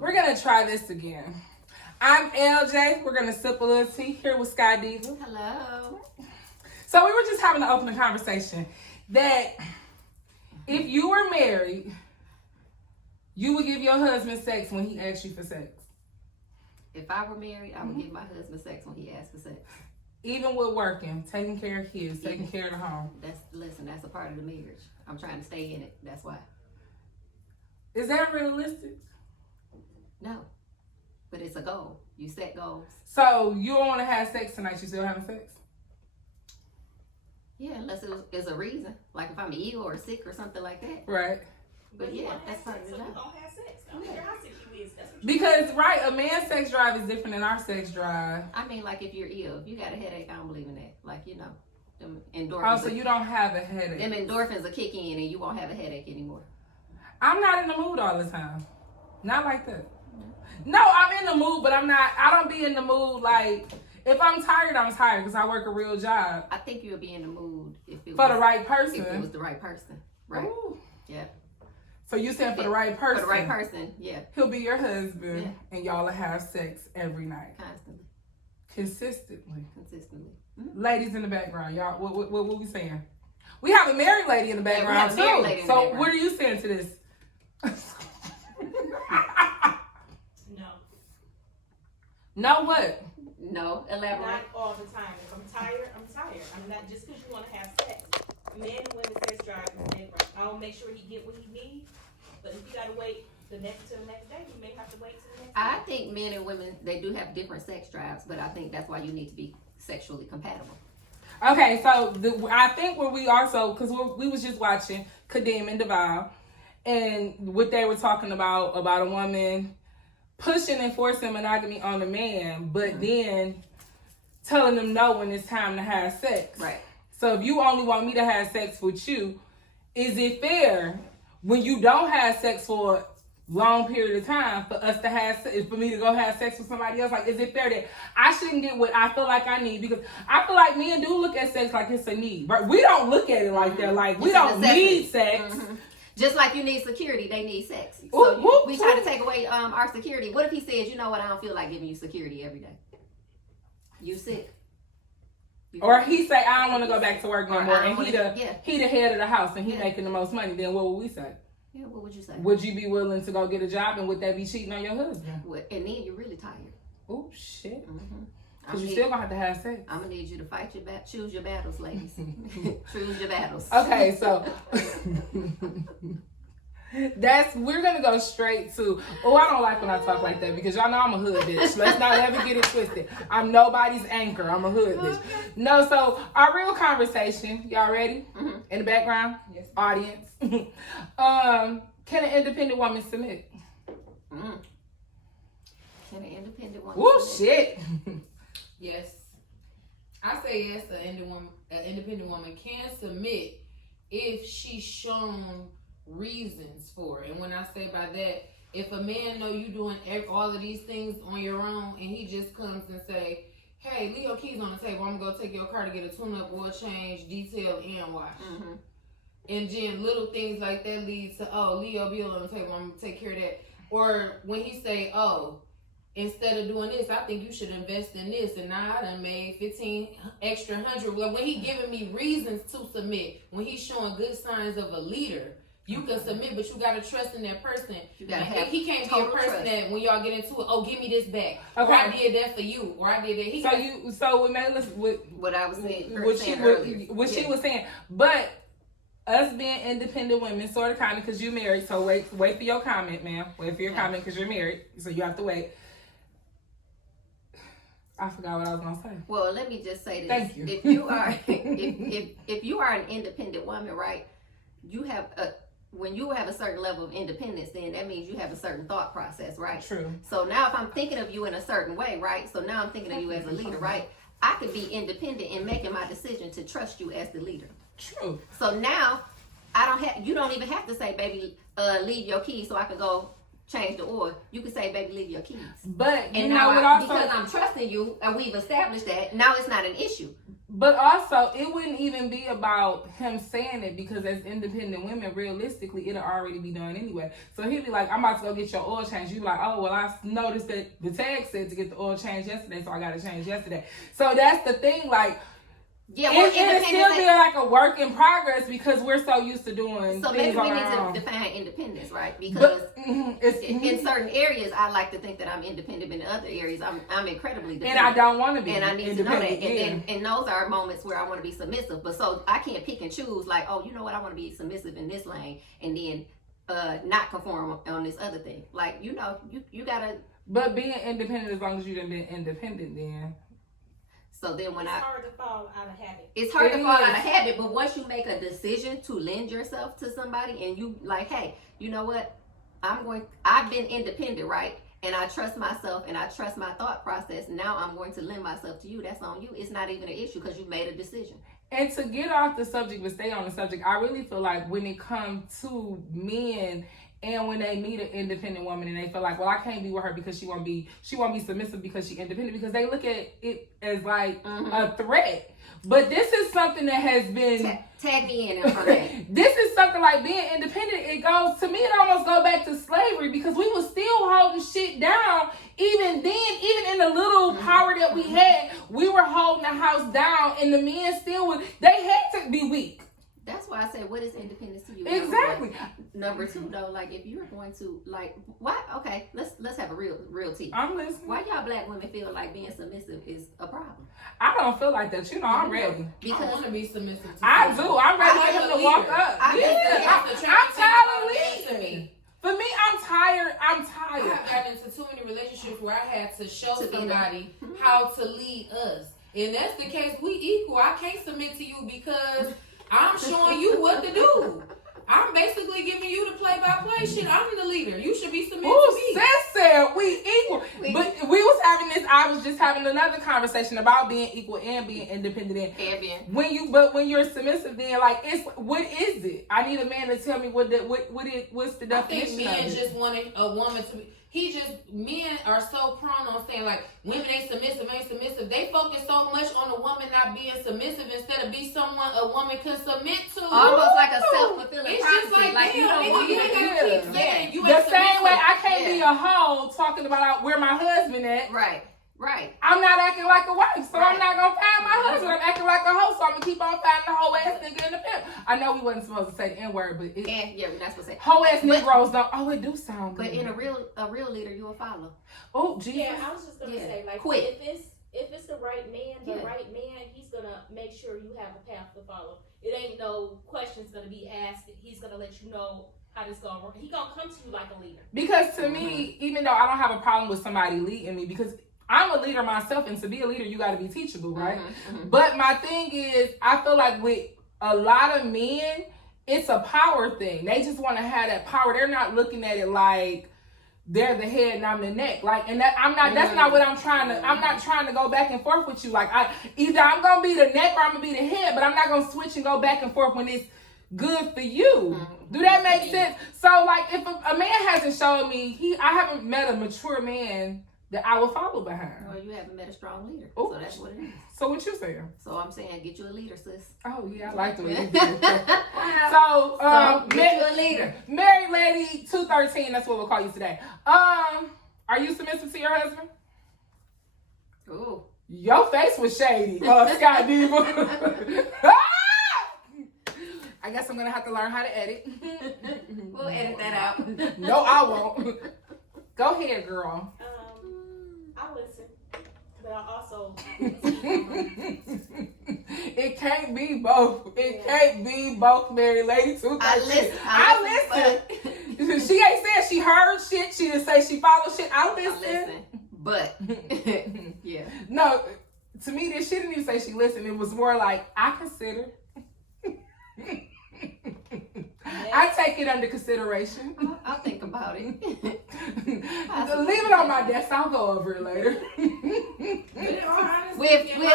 We're going to try this again. I'm LJ. We're going to sip a little tea here with Sky Diva. Hello. So we were just having an open conversation that if you were married, you would give your husband sex when he asks you for sex. If I were married, I would give my husband sex when he asks for sex. Even with working, taking care of kids, taking care of the home. That's a part of the marriage. I'm trying to stay in it. That's why. Is that realistic? No. But it's a goal. You set goals. So you don't want to have sex tonight, you still having sex? Yeah, unless there's a reason. Like if I'm ill or sick or something like that. Right. But yeah, that's part of the So job. you don't have sex. I don't care how sick you is. That's what Because, right, a man's sex drive is different than our sex drive. I mean, like if you're ill, if you got a headache, I don't believe in that. Like, you know, them endorphins. Oh, so you don't have a headache. Them endorphins will kick in and you won't have a headache anymore. I'm not in the mood all the time. Not like that. No, I'm in the mood, but I don't be in the mood like, if I'm tired, I'm tired because I work a real job. I think you'll be in the mood if it For was the right person. If it was the right person. Right. Ooh. Yeah. So you said for the right person. For the right person, yeah. He'll be your husband and y'all will have sex every night. Constantly. Consistently. Mm-hmm. Ladies in the background, y'all, what we saying? We have a married lady in the background too. So what are you saying to this? No. No what? No, elaborate. Not all the time. If I'm tired, I'm tired. I'm not just because you want to have sex. Men and women sex drive is different. I'll make sure he get what he needs. But if you gotta wait till the next day, you may have to wait till the next day. I think men and women, they do have different sex drives, but I think that's why you need to be sexually compatible. Okay, so I think where we also, because we was just watching Kadeem and Devile, and what they were talking about a woman pushing and forcing monogamy on a man, but then telling them no when it's time to have sex. Right. So if you only want me to have sex with you, is it fair when you don't have sex for a long period of time for us to have, for me to go have sex with somebody else? Like, is it fair that I shouldn't get what I feel like I need? Because I feel like men do look at sex like it's a need, but we don't look at it like that. Like, we don't need sex. Mm-hmm. Just like you need security, they need sex. Ooh, So ooh, we try to take away our security. What if he says, you know what, I don't feel like giving you security every day. You sick. Or he say, I don't want to go back to work no more, and he the head of the house, and he making the most money. Then what would we say? Yeah, what would you say? Would you be willing to go get a job, and would that be cheating on your husband? And then you're really tired. Oh shit! Mm-hmm. Because you still gonna have to have sex. I'm gonna need you to fight your choose your battles, ladies. Choose your battles. Okay, so we're gonna go straight to. Oh, I don't like when I talk like that because y'all know I'm a hood bitch. Let's not ever get it twisted. I'm nobody's anchor. I'm a hood bitch. No, so our real conversation. Y'all ready? Mm-hmm. In the background, yes. Audience. Can an independent woman submit? Mm. Can an independent woman? Woo, submit? shit. Yes, I say yes. An independent woman can submit if she's shown reasons for it. And when I say by that, if a man know you doing all of these things on your own, and he just comes and say, "Hey, leave your keys on the table. I'm gonna go take your car to get a tune-up, oil change, detail, and wash." Mm-hmm. And then little things like that lead to, oh, leave your bill on the table. I'm gonna take care of that. Or when he say, oh, instead of doing this, I think you should invest in this, and now I done made 15 extra hundred. Well, when he giving me reasons to submit, when he's showing good signs of a leader, you can submit, but you gotta trust in that person. You gotta have he can't be a person trust. that when y'all get into it, oh, give me this back, Okay. or I did that for you, or I did that. So with Melissa, what I was saying, what she was saying, but us being independent women, sort of, kind of, because you're married. So wait for your comment, ma'am. Wait for your comment because you're married, so you have to wait. I forgot what I was gonna say. Well, let me just say this. Thank you. If you are, if you are an independent woman, right? You have when you have a certain level of independence, then that means you have a certain thought process, right? True. So now, if I'm thinking of you in a certain way, right? So now I'm thinking of you as a leader, right? I could be independent in making my decision to trust you as the leader. True. So now, you don't even have to say, baby, leave your keys so I can go change the oil. You can say, baby, leave your keys. But and now, because I'm trusting you, and we've established that, now it's not an issue. But also, it wouldn't even be about him saying it because as independent women, realistically, it'll already be done anyway. So he'd be like, I'm about to go get your oil change. You be like, oh, well, I noticed that the tag said to get the oil change yesterday, so I got to change yesterday. So that's the thing, like, Yeah, it'll still be like a work in progress because we're so used to doing so things maybe we on need our own. to define independence, right? Because It's, in certain areas, I like to think that I'm independent, but in other areas, I'm incredibly dependent. and I don't want to be. And I need to know that. independent, And those are moments where I want to be submissive. But so I can't pick and choose, like, oh, you know what, I want to be submissive in this lane and then not conform on this other thing. Like, you know, you gotta. But being independent, as long as you done been independent, then. So then when It's hard to fall out of habit. it's hard It to fall is. out of habit, but once you make a decision to lend yourself to somebody and you like, hey, you know what? I've been independent, right? And I trust myself and I trust my thought process. Now I'm going to lend myself to you. That's on you. It's not even an issue because you made a decision. And to get off the subject but stay on the subject, I really feel like when it comes to men and when they meet an independent woman and they feel like, well, I can't be with her because she won't be submissive because she's independent, because they look at it as like a threat. But this is something that has been Tag me in on that. this is something like being independent. It goes to me. It almost go back to slavery because we were still holding shit down. Even then, even in the little power that we had, we were holding the house down, and the men still would. They had to be weak. That's why I said, what is independence to you? Exactly. Number two, though, like if you're going to like, why? Okay, let's have a real tea. I'm listening. Why y'all black women feel like being submissive is a problem? I don't feel like that. You know, I'm ready. I Because want to be submissive to I someone. do. I'm ready I for like him a to walk leader. up. I think Yeah. that's I'm tired to of me. leading. For me, I'm tired. I'm I tired. have gotten into too many relationships where I had to show To be somebody how to lead us. And that's the case. We equal. I can't submit to you because I'm showing you what to do. I'm basically giving you the play-by-play shit. I'm the leader. You should be submitted to me. Who said we equal? But we was having this. I was just having another conversation about being equal and being independent. When you're submissive, then like what is it? I need a man to tell me what's the I definition think men of it. just want a woman to be. Men are so prone on saying like women ain't submissive. They focus so much on a woman not being submissive instead of be someone a woman can submit to. almost like a self-fulfilling It's just prophecy. like, You damn, don't nigga, want you to ain't do gotta it. keep saying you The ain't same submissive. way I can't Yeah. be a hoe talking about where my husband at. Right. I'm not acting like a wife, so Right. I'm not gonna find my husband. I'm acting like a hoe, so I'm gonna keep on finding the hoe ass nigga in the pimp. I know we wasn't supposed to say the N word, but it, And yeah, we're not supposed to say. hoe ass But- Negroes don't. Oh, it do sound good. But in a real leader, you will follow. Oh, Jesus. Yeah, I was just gonna Yeah. say, like, Quit. if it's the right man, Yeah. he's gonna make sure you have a path to follow. It ain't no questions gonna be asked. He's gonna let you know how this gonna work. He gonna come to you like a leader. Because to me, even though I don't have a problem with somebody leading me, because I'm a leader myself, and to be a leader, you got to be teachable, right? But my thing is, I feel like with a lot of men, it's a power thing. They just want to have that power. They're not looking at it like they're the head and I'm the neck. Like, and that I'm not. That's not what I'm trying to. I'm not trying to go back and forth with you. Like, either I'm gonna be the neck or I'm gonna be the head, but I'm not gonna switch and go back and forth when it's good for you. Do that make sense? So, like, if a man hasn't shown me, I haven't met a mature man that I will follow behind. Well, you haven't met a strong leader, Ooh. so that's what it is. So what you saying? So I'm saying, get you a leader, sis. Oh yeah, I like the way you did it. So, get you a leader. Married lady 213. That's what we'll call you today. Are you submissive to your husband? Ooh. Your face was shady, Scott Diva. I guess I'm gonna have to learn how to edit. We'll edit that out. No, I won't. Go ahead, girl. I listen, but I also. It can't be both. It can't be both, married lady. I listen. She ain't said she heard shit. She didn't say she followed shit. I listen. But yeah. No, to me, she didn't even say she listened. It was more like I consider. I take it under consideration. I'll think about it. Leave it on my desk. I'll go over it later. We'll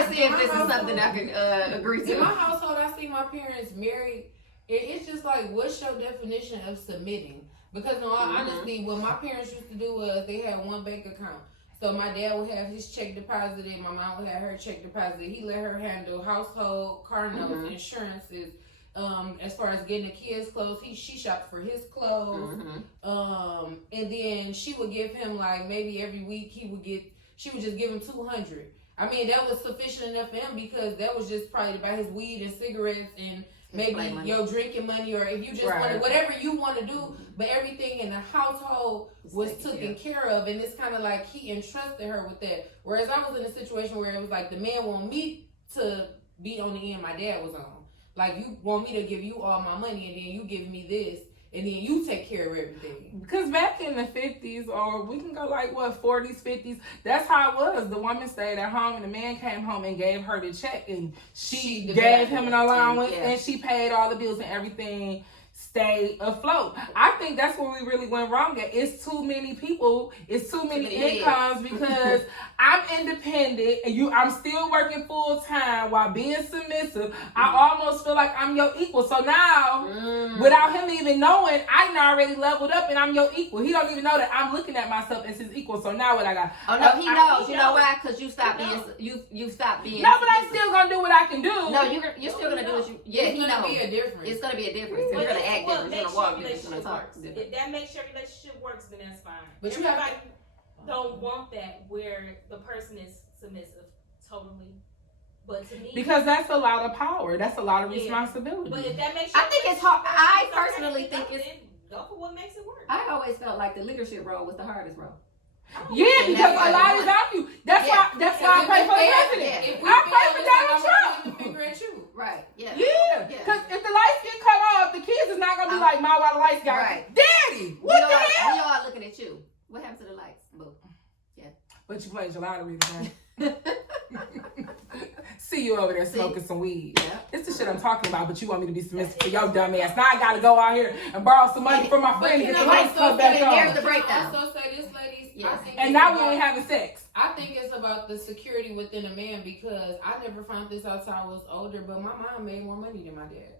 see if this is something I can agree to. In my household, I see my parents married. It's just like, what's your definition of submitting? Because in all honesty, what my parents used to do was they had one bank account. So my dad would have his check deposited, my mom would have her check deposited. He let her handle household, car notes, insurances. As far as getting the kids clothes, she shopped for his clothes. And then she would give him like maybe every week she would just give him $200. I mean, that was sufficient enough for him because that was just probably to buy his weed and cigarettes and maybe your drinking money, or if you just wanted whatever you want to do, but everything in the household was taken care of, and it's kind of like he entrusted her with that. Whereas I was in a situation where it was like the man want me to be on the end my dad was on. Like, you want me to give you all my money, and then you give me this, and then you take care of everything. Because back in the 50s, or we can go like, 40s, 50s, that's how it was. The woman stayed at home, and the man came home and gave her the check, and she gave him an allowance, and she paid all the bills, and everything stay afloat. I think that's where we really went wrong at. It's too many people, it's too many incomes, because I'm independent and I'm still working full time while being submissive. I almost feel like I'm your equal. So now, without him even knowing, I done already leveled up and I'm your equal. He don't even know that I'm looking at myself as his equal. So now what I got? Oh no, he knows. You know why? Because you stopped being you stopped being. No, but I'm still gonna do what I can do. No, you're still gonna do what you. Yeah, he knows. Be a difference. It's gonna be a difference. You're gonna act different. You're gonna walk different. You're gonna talk different. If that makes your relationship works, then that's fine. But everybody don't want that where the person is submissive totally. But to me, because that's a lot of power. That's a lot of responsibility. But if that makes I think it's hard. I personally think it's go for what makes it work. I always felt like the leadership role was the hardest role. Yeah, because a lot is on you. That's why I pray for the president. I pray for Donald Trump. Finger at you. Right. Yeah. Yeah. Because if the lights get cut off, the kids is not gonna be like, "Ma, why the lights got Daddy, what the hell?" We all looking at you. What happened to the lights? Boo. Yeah. But you played your lottery today. See you over there smoking some weed. Yeah. It's the shit I'm talking about, but you want me to be submissive to your dumb ass. Now I gotta go out here and borrow some money from my friend to get the lights cut back There's on. the breakdown. Also say this, ladies. Yes. And now we ain't having sex. I think it's about the security within a man, because I never found this out until I was older, but my mom made more money than my dad.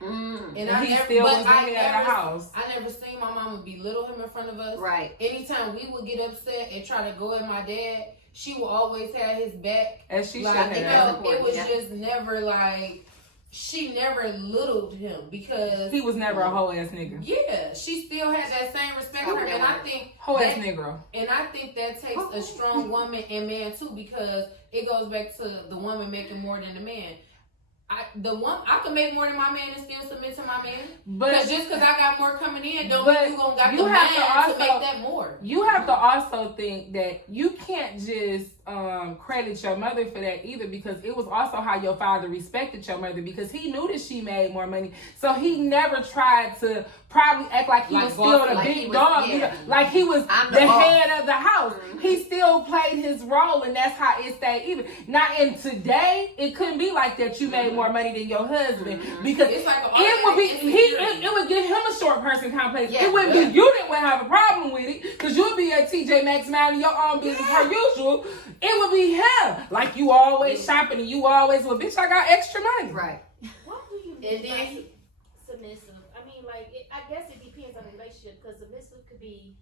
And I never, still was in the house. I never seen my mama belittle him in front of us. Right. Anytime we would get upset and try to go at my dad, she would always have his back. As she should have. It was Yeah. just never like, she never littled him because he was never a whole ass nigga. Yeah, she still had that same respect for him, and I think whole ass nigga. And I think that takes a strong woman and man too, because it goes back to the woman making more than the man. I can make more than my man and still submit to my man. But just because I got more coming in, don't mean you gonna got the man to make that more. You have to also think that you can't just credit your mother for that either, because it was also how your father respected your mother, because he knew that she made more money, so he never tried to probably act like he was still the big dog, like he was the head of the house. He still played his role, and that's how it stayed even. Now, in today, it couldn't be like that. You made more money than your husband, because it's like it would be it would give him a short person complex. It wouldn't be you didn't have a problem with it, because you'd be at TJ Maxx minding your own business per usual. It would be him, like you always shopping and you always, well, bitch, I got extra money. Right. What do you mean by submissive? I mean, like, I guess it depends on the relationship, because submissive could be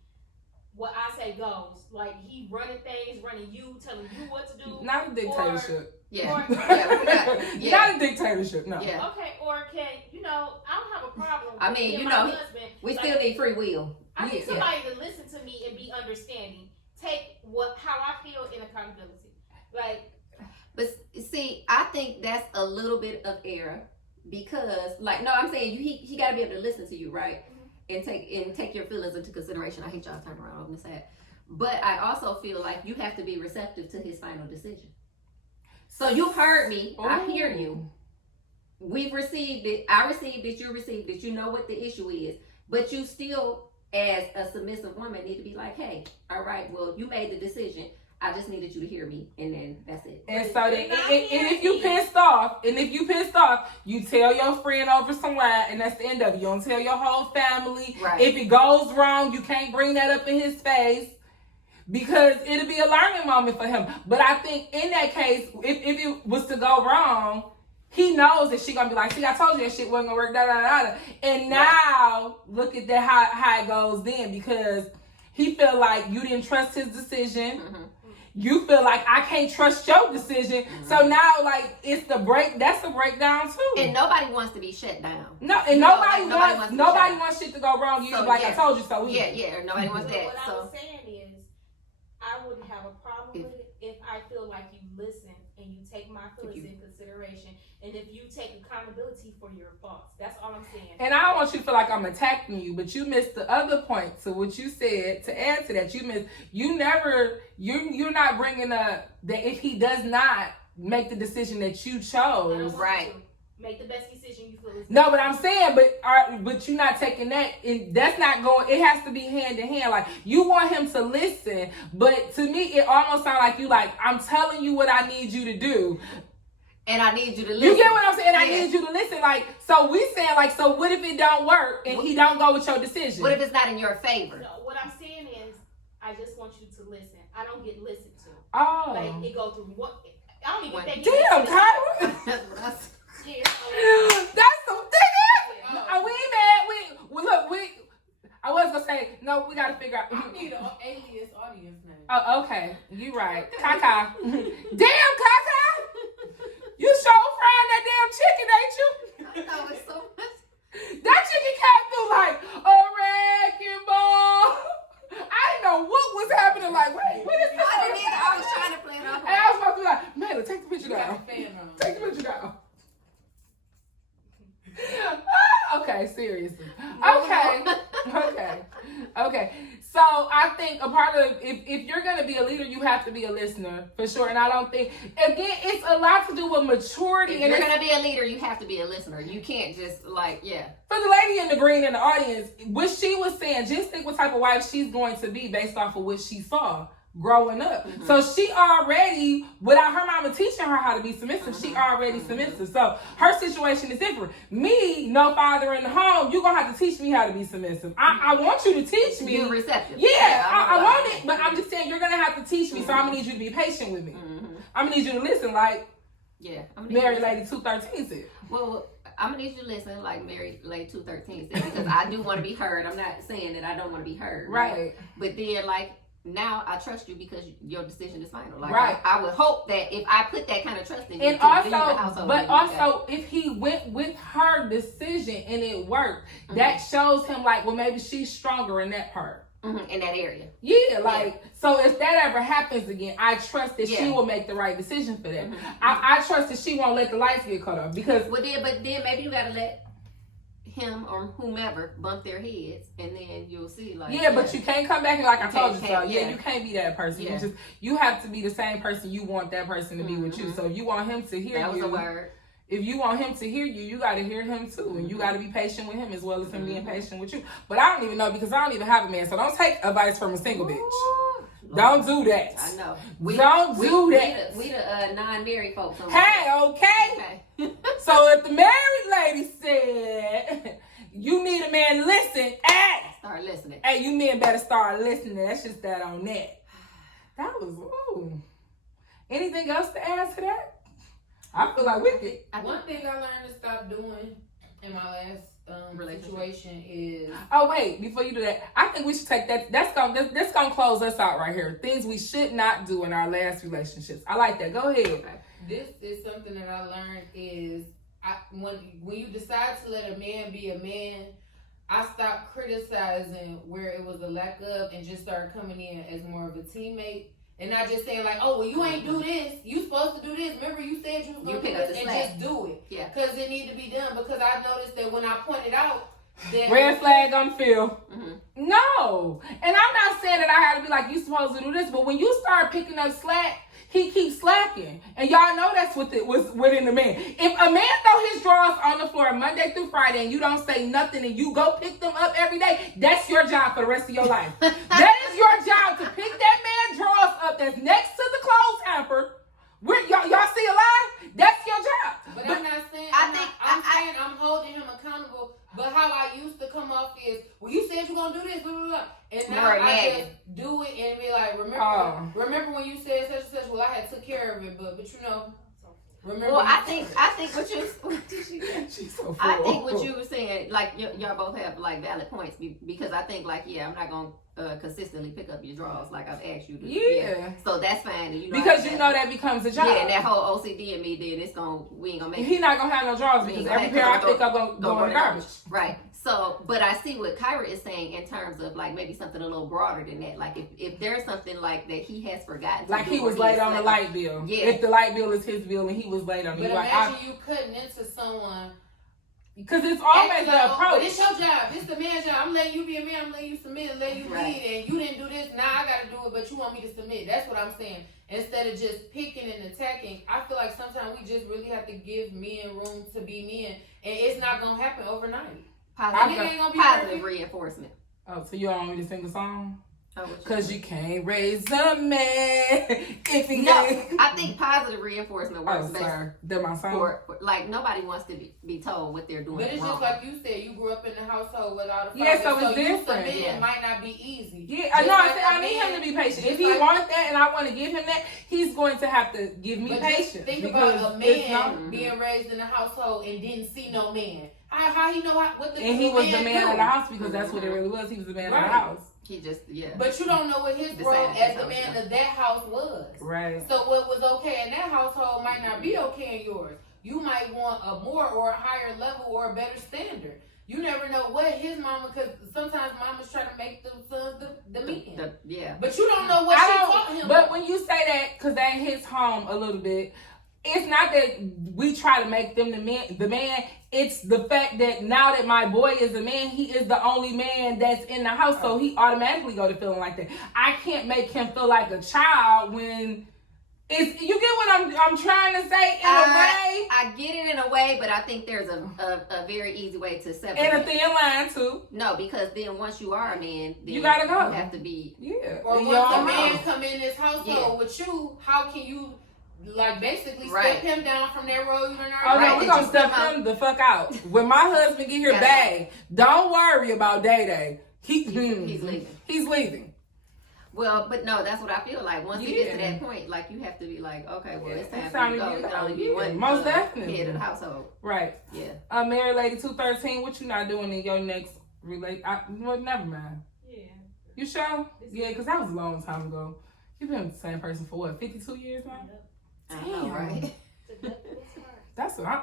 what I say goes. Like, he running things, running you, telling you what to do. Not a dictatorship. Not a dictatorship, no. Yeah. Okay, or can, I don't have a problem. I mean, my husband, we still need free will. I need somebody to listen to me and be understanding. Take how I feel in accountability. Like, but see, I think that's a little bit of error, because, like, no, I'm saying he got to be able to listen to you, right? And take your feelings into consideration. I hate y'all turn around on this side, but I also feel like you have to be receptive to his final decision. So you've heard me. Ooh. I hear you. We've received it. I received it. You received it. You know what the issue is, but you still, as a submissive woman, need to be like, hey, all right, well, you made the decision. I just needed you to hear me, and then that's it. And so then, if you pissed off, you tell your friend over somewhere, and that's the end of it. You don't tell your whole family. Right. If it goes wrong, you can't bring that up in his face, because it'll be a learning moment for him. But I think in that case, if it was to go wrong, he knows that she gonna be like, see, I told you that shit wasn't gonna work, da da da da. And now look at that how it goes then, because he felt like you didn't trust his decision. you feel like I can't trust your decision. So now, like, it's the break. That's the breakdown too. And nobody wants to be shut down. No, and nobody wants shit to go wrong. You So, like yeah. I told you so. Yeah, nobody wants But that. what I So was saying is, I wouldn't have a problem with it if I feel like you listen and you take my feelings in consideration, and if you take accountability for your faults. That's all I'm saying. And I don't want you to feel like I'm attacking you, but you missed the other point to what you said. To add to that, you're not bringing up that if he does not make the decision that you I chose. don't want Right. you to make the best decision you feel is No, but I'm saying, but you're not taking that, and that's not going. It has to be hand in hand. Like you want him to listen, but to me, it almost sounds like you like I'm telling you what I need you to do, and I need you to listen. You get what I'm saying? I Yeah. need you to listen. Like, so we saying like, so what if it don't work and he don't go with your decision? What if it's not in your favor? No, what I'm saying is, I just want you to listen. I don't get listened to. Oh, Like it go through what? I don't even What? think. damn, Kyra. That's what I said. Yeah, That's some thing. We ain't mad. We look. I was gonna say no. We gotta figure out. I need an alias audience name. Oh, okay. You right, Kaka. Damn, Kaka. You sure frying that damn chicken, ain't you? I know it's so much. That chicken came through like a wrecking ball. I didn't know what was happening. Like, wait, what is this? I didn't either. I was trying to play it off. And I was about to be like, Mela, take the picture You got down. a fan on. Take the picture down. Okay, seriously. Okay. So I think a part of if you're gonna be a leader, you have to be a listener for sure. And I don't think again, it's a lot to do with maturity. If And you're it's, gonna be a leader, you have to be a listener. You can't just yeah. for the lady in the green in the audience, what she was saying, just think what type of wife she's going to be based off of what she saw growing up. Mm-hmm. So she already, without her mama teaching her how to be submissive, she already submissive. So her situation is different. Me, no father in the home, you're going to have to teach me how to be submissive. I want you to teach me. You're receptive. Yeah, I want it, but I'm just saying you're going to have to teach me, so I'm going to need you to be patient with me. Mm-hmm. I'm going to need you to listen like Yeah. Mary Lady 213 said. Well, I'm gonna need you to listen like Mary Lady 213 said, because I do want to be heard. I'm not saying that I don't want to be heard. Right. But then like now I trust you because your decision is final. Like Right. I would hope that if I put that kind of trust in you, And to lead the also, household, but then you also, if he went with her decision and it worked, that shows him like, well, maybe she's stronger in that part. in that area. Yeah, like, so if that ever happens again, I trust that she Yeah. will make the right decision for that. I trust that she won't let the lights get cut off because But then maybe you gotta let him or whomever bump their heads, and then you'll see like but you can't come back and like I told you so. can't, Yeah, yeah. you can't be that person. Yeah. You have to be the same person you want that person to be with you. So if you want him to hear that was you. a word. If you want him to hear you, you got to hear him too. And you got to be patient with him as well as him being patient with you. But I don't even know because I don't even have a man. So don't take advice from a single bitch. Ooh, Don't do that. I know. Don't do that. We the non-married folks. On Hey, okay? Okay. So if the married lady said you need a man to listen, Start listening. hey, you men better start listening. That's just that on that. That was, ooh. Anything else to add to that? I feel like we could. One thing I learned to stop doing in my last situation is Oh wait, before you do that, I think we should take that. That's gonna close us out right here. Things we should not do in our last relationships. I like that. Go ahead. Okay. this is something that I learned is when you decide to let a man be a man, I stopped criticizing where it was a lack of and just started coming in as more of a teammate. And not just saying like, oh, well, you ain't do this. You supposed to do this. Remember you said you was going to do pick up this the and slack. just do it. Yeah. Because it need to be done. Because I noticed that when I pointed out that... Red flag on Phil. Mm-hmm. No. And I'm not saying that I had to be like, you supposed to do this. But when you start picking up slack, he keeps slacking. And y'all know that's what it was within the man. If a man throw his drawers on the floor Monday through Friday and you don't say nothing and you go pick them up every day, that's your job for the rest of your life. That is your job to pick that man's drawers up that's next to the clothes hamper. Y'all see a lie? That's your job. But I'm not saying, I'm saying I'm holding him accountable. But how I used to come off is, well, you said you're going to do this, blah, blah, blah. And now I just do it and be like, remember when you said such and such, well, I had took care of it, but you know. Remember? Well, I think what you. She's so full. I think what you were saying, like y'all both have like valid points because I think like I'm not gonna consistently pick up your drawers like I've asked you to. Yeah. So that's fine. And Because you know that becomes a job. Yeah, and that whole OCD in me, then we ain't gonna make. He not gonna have no drawers because every pair I pick up go in the garbage. Right. So, but I see what Kyra is saying in terms of like maybe something a little broader than that. Like if there's something like that he has forgotten. Like he was late on the light bill. Yeah. If the light bill is his bill and he was late on it. But Like, imagine you cutting into someone. Because it's always the approach. But it's your job. It's the man's job. I'm letting you be a man. I'm letting you submit and letting you lead. And you didn't do this. Now I got to do it, but you want me to submit. That's what I'm saying. Instead of just picking and attacking, I feel like sometimes we just really have to give men room to be men. And it's not going to happen overnight. Positive reinforcement. Oh, so you don't want me to sing a song? Oh, Because you can't raise a man if he No, can't. I think positive reinforcement works best. Sorry. That my song? For, like, nobody wants to be told what they're doing But it's wrong. just like you said, you grew up in the household without a father. Yeah, so it's different. You Yeah. It might not be easy. Yeah, I Just know. like I need him to be patient. If he like- wants that and I want to give him that, he's going to have to give me But patience. just think because about a it's man not- being raised in a household and didn't see no man. How he know what the And he was the man do? of the house because that's what it really was. He was the man of Right. the house. He just, But you don't know what his The role same as the thing, man yeah. of that house was. Right. So what was okay in that household might not be okay in yours. You might want a more or a higher level or a better standard. You never know what his mama, because sometimes mamas try to make them sons the men. yeah. But you don't know what she taught him. But when you say that, because that hits home a little bit, it's not that we try to make them the man. It's the fact that now that my boy is a man, he is the only man that's in the house, so he automatically go to feeling like that. I can't make him feel like a child when it's. You get what I'm trying to say in a way. I get it in a way, but I think there's a very easy way to separate. And a thin line too. No, because then once you are a man, then You gotta go. You have to be. Yeah. Or And once y'all a man know. come in this household Yeah. with you, how can you like basically Right. step him down from that road you done Oh already? no, we Right, gonna just step come him the fuck out. When my husband get here, Yeah. babe, don't worry about Day. He's leaving. He's leaving. Well, but no, that's what I feel like. Once you get to Yeah. that point, like you have to be like, okay, well, Yeah, it's time it's for time you to to go. get You can only out. be Yeah, one most definitely. head of the household. Right. Yeah. Married Lady 213, what you not doing in your next well, never mind. Yeah. You sure? Yeah, because that was a long time ago. You've been the same person for what, 52 years now? I know, right? That's what I'm.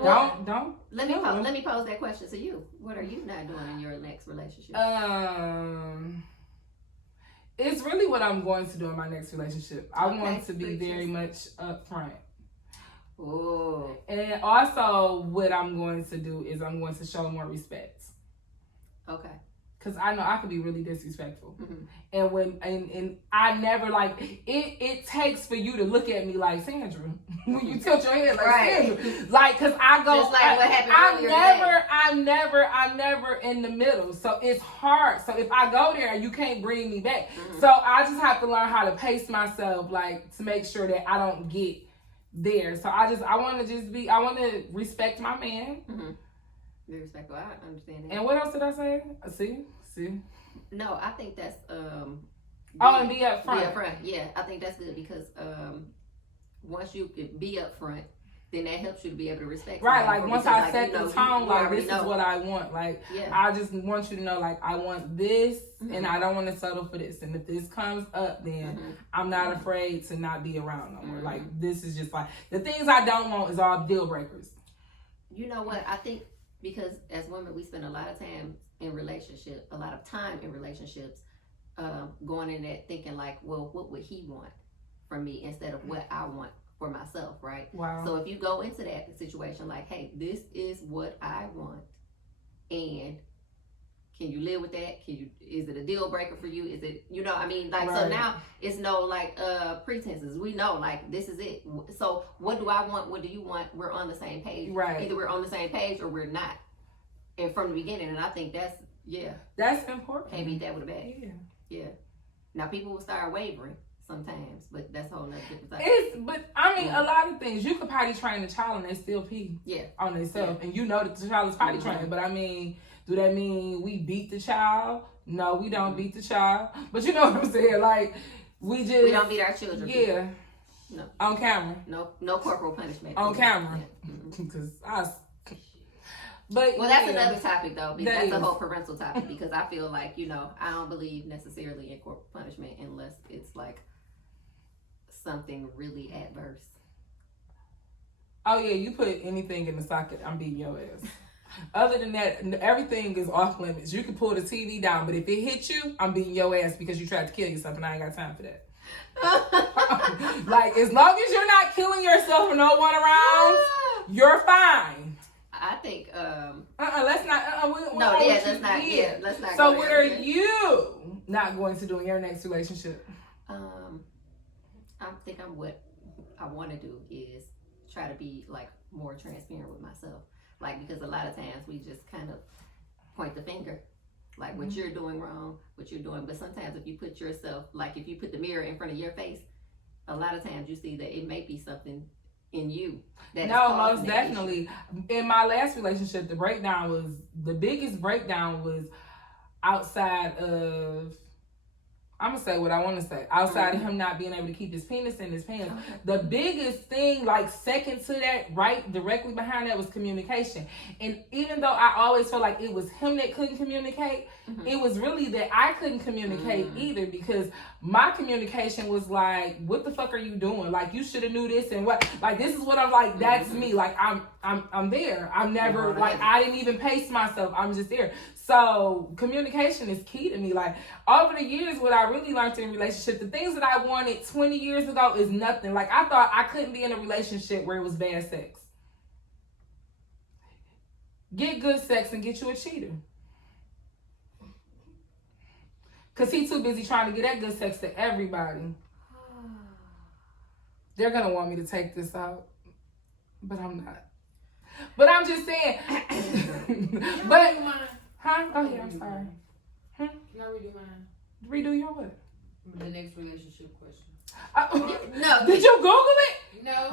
Well, Don't. Let me pose that question to you. What are you not doing in your next relationship? It's really what I'm going to do in my next relationship. I Okay, want to be preach very it. much upfront. Oh, And also, what I'm going to do is I'm going to show more respect. okay. Because I know I could be really disrespectful. Mhm. And when I never like it takes for you to look at me like Sandra. When you tilt your head like Right. Sandra. Like, cause I go Just like what happened earlier I'm never in the middle. So it's hard. So if I go there, you can't bring me back. Mhm. So I just have to learn how to pace myself, like, to make sure that I don't get there. So I want to respect my man. Mm-hmm. Very respectful. I understand that. And what else did I say? See? No, I think that's Oh, and be upfront. Be upfront. Yeah, I think that's good because once you can be upfront, then that helps you to be able to respect. Right, somebody, like once because, I like, set you know, the tone, you like already this know. is what I want. Like Yeah. I just want you to know, like I want this, Mhm. and I don't want to settle for this. And if this comes up, then Mhm. I'm not afraid to not be around no more. Mhm. Like this is just like the things I don't want is all deal breakers. You know what? I think because as women, we spend a lot of time in relationships, going in there thinking like, well, what would he want from me instead of what I want for myself, right? Wow. So if you go into that situation like, hey, this is what I want, and can you live with that? Is it a deal breaker for you? Is it, I mean, like, so Right. now it's no like pretenses. We know like this is it. So what do I want? What do you want? We're on the same page. Right. Either we're on the same page or we're not. And from the beginning, and I think that's important. can't beat that with a bag. Yeah. Yeah. Now people will start wavering sometimes, but that's a whole nother different thing. But I mean, a lot of things you could potty train a child and they still pee. Yeah. On themselves, and you know that the child is potty trained. But I mean, do that mean we beat the child? No, we don't beat the child. But you know what I'm saying? Like we We don't beat our children. Yeah. No. On camera. No corporal punishment. On camera. Yeah. Because But well, that's yeah. another topic though. That That's a is. whole parental topic because I feel like I don't believe necessarily in corporal punishment unless it's like something really adverse. Oh yeah, you put anything in the socket, I'm beating your ass. Other than that, everything is off limits. You can pull the TV down, but if it hits you, I'm beating your ass because you tried to kill yourself, and I ain't got time for that. Like, as long as you're not killing yourself and no one around, you're fine. I think. Let's not. Let's not. So, go what there are yet. you not going to do in your next relationship? I think what I want to do is try to be like more transparent with myself. Like, because a lot of times we just kind of point the finger, like what you're doing wrong, what you're doing. But sometimes if you put yourself, like if you put the mirror in front of your face, a lot of times you see that it may be something in you. Most definitely. In my last relationship, the biggest breakdown was outside of, I'm going to say what I want to say. Outside of him not being able to keep his penis in his pants. Okay. The biggest thing, like second to that, right directly behind that was communication. And even though I always felt like it was him that couldn't communicate, it was really that I couldn't communicate either because my communication was like, what the fuck are you doing? Like, you should have knew this and what, like, this is what I'm like, that's me. Like, I'm there. I'm never, like, I didn't even pace myself. I'm just there. So communication is key to me. Like, over the years, what I really learned in relationship, the things that I wanted 20 years ago is nothing. Like, I thought I couldn't be in a relationship where it was bad sex. Get good sex and get you a cheater. Because he's too busy trying to get that good sex to everybody. They're going to want me to take this out. But I'm not. But I'm just saying. But, huh? Oh, yeah, I'm sorry. Can I redo mine? Redo your what? The next relationship question. No. Did you Google it? No.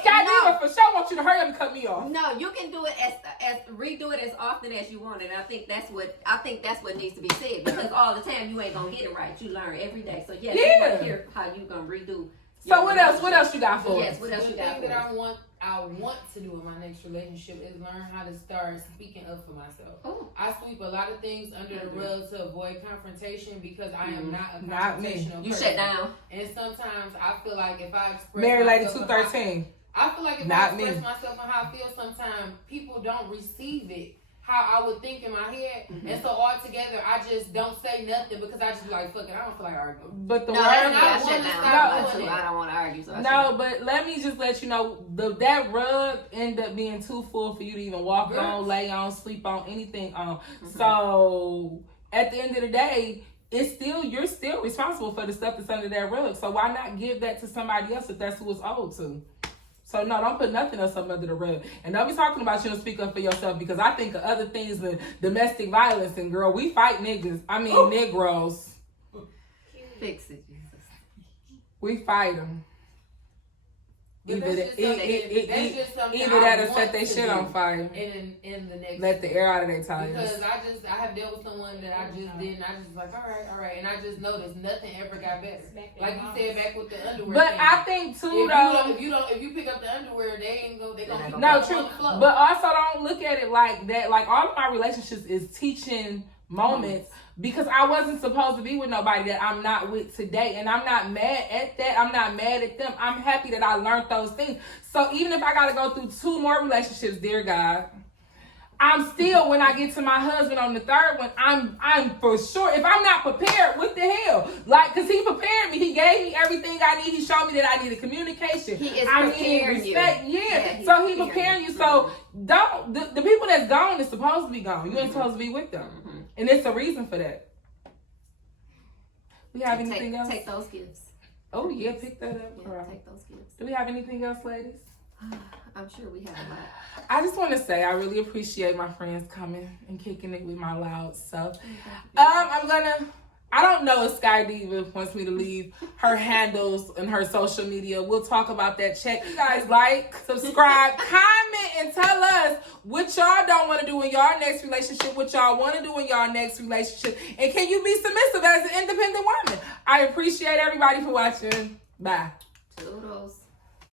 Sky Diva for sure want you to hurry up and cut me off. No, you can do it as redo it as often as you want, and I think that's what needs to be said because all the time you ain't gonna get it right. You learn every day. So yes, you want to hear how you gonna redo. So what else? What else you got for us? Yes, what else you got for us? I want to do in my next relationship is learn how to start speaking up for myself. Oh. I sweep a lot of things under the rug to avoid confrontation because I am not a Not me. confrontational person. You shut down. And sometimes I feel like if I express Mary Lady myself 213. I feel like if I express myself and how I feel sometimes, people don't receive it how I would think in my head. And so altogether, I just don't say nothing because I just be like, fuck it, I don't feel like arguing. But the no, word I shut down. I don't want to argue. So but let me just let you know, that rug ended up being too full for you to even walk on, lay on, sleep on, anything on. So at the end of the day, you're still responsible for the stuff that's under that rug. So why not give that to somebody else if that's who it's owed to? So no, don't put nothing else up under the rug. And don't be talking about you don't speak up for yourself because I think of other things than domestic violence. And girl, we fight niggas. I mean, Negroes. Fix it, Jesus. We fight them. Either that or set their shit on fire. In the next let the air out of their tires. Because I have dealt with someone that I just did, and I just like, all right, and I just noticed nothing ever got better. Like you said, back with the underwear. But thing. I think too, if you pick up the underwear, they gonna keep no true. But also don't look at it like that. Like all of my relationships is teaching moments. Because I wasn't supposed to be with nobody that I'm not with today. And I'm not mad at that. I'm not mad at them. I'm happy that I learned those things. So even if I got to go through 2 more relationships, dear God, I'm still, when I get to my husband on the 3rd one, I'm for sure, if I'm not prepared, what the hell? Like, because he prepared me. He gave me everything I need. He showed me that I needed communication. He is I preparing needed respect. you. Yeah. So he preparing you. So don't, the people that's gone is supposed to be gone. You ain't supposed to be with them. And it's a reason for that. We have anything else? Take those gifts. Oh, yeah, pick that up. Yeah, take those gifts. Do we have anything else, ladies? I'm sure we have a lot. I just want to say I really appreciate my friends coming and kicking it with my loud self. I don't know if Sky Diva wants me to leave her handles and her social media. We'll talk about that. Check. You guys like, subscribe, comment, and tell us what y'all don't want to do in y'all next relationship, what y'all want to do in y'all next relationship. And can you be submissive as an independent woman? I appreciate everybody for watching. Bye. Toodles.